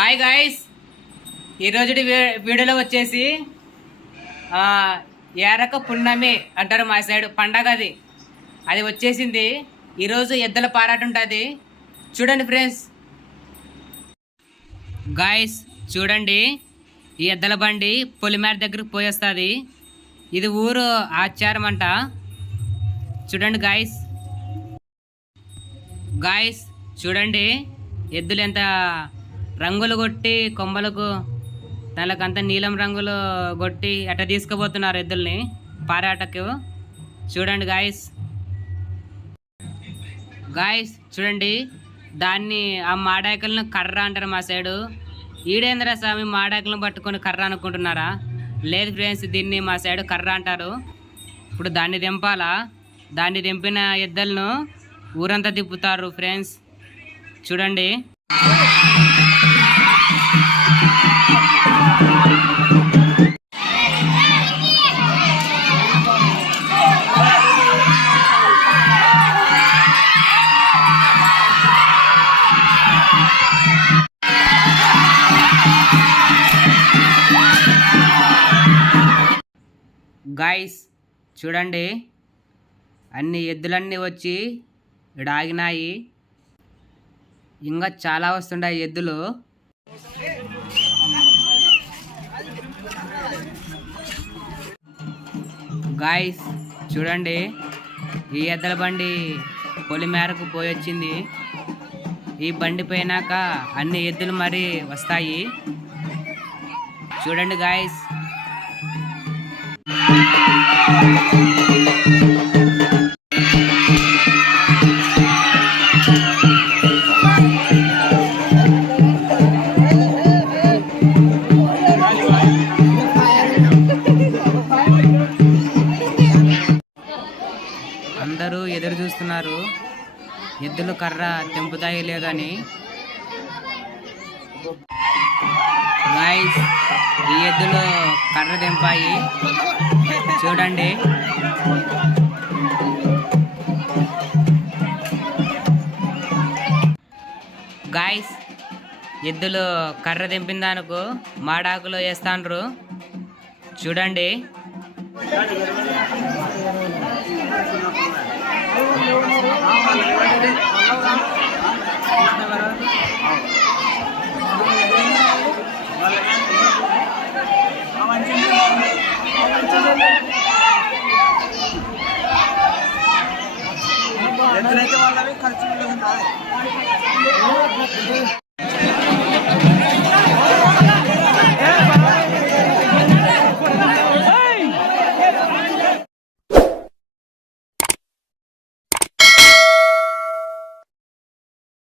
Hi guys, ఈరోజు వీడియోలో వచ్చేసి ఏరక పున్నమి అంటారు మా సైడ్ పండగ. అది వచ్చేసింది. ఈరోజు ఎద్దుల పారాట ఉంటుంది. చూడండి ఫ్రెండ్స్. గాయ్స్ చూడండి, ఈ ఎద్దుల బండి పొలిమేర దగ్గరికి పోయేస్తుంది. ఇది ఊరు ఆచారం అంట. చూడండి గాయ్స్. గాయ్స్ చూడండి, ఎద్దులు ఎంత రంగులు కొట్టి కొమ్మలకు తనకంతా నీలం రంగులు కొట్టి అట్లా తీసుకుపోతున్నారు ఎద్దుల్ని పారాటకు. చూడండి గాయస్. గాయస్ చూడండి, దాన్ని ఆ మాడాకులను కర్ర అంటారు మా సైడు. ఈడేంద్ర స్వామి మాడాకులను పట్టుకొని కర్ర అనుకుంటున్నారా? లేదు ఫ్రెండ్స్, దీన్ని మా సైడు కర్ర అంటారు. ఇప్పుడు దాన్ని దింపాలా. దాన్ని దింపిన ఎద్దులను ఊరంతా తిప్పుతారు ఫ్రెండ్స్. చూడండి. గాయ్స్ చూడండి, అన్ని ఎద్దులన్నీ వచ్చి ఇక్కడ ఆగినాయి. ఇంకా చాలా వస్తుంటాయి ఎద్దులు. గాయ్స్ చూడండి, ఈ ఎద్దుల బండి పొలిమేరకు పోయి వచ్చింది. ఈ బండి పోయినాక అన్ని ఎద్దులు మరి వస్తాయి. చూడండి గాయ్స్. అందరూ ఎదురు చూస్తున్నారు ఎద్దులు కర్ర తెంపుతాయి లేదని. గాయ్స్, ఈ ఎద్దులు కర్ర తెంపాయి. చూడండి. గాయ్స్, ఎద్దులు కర్ర తెంపిన దానికి మాడాకులు వేస్తాండ్రు. చూడండి.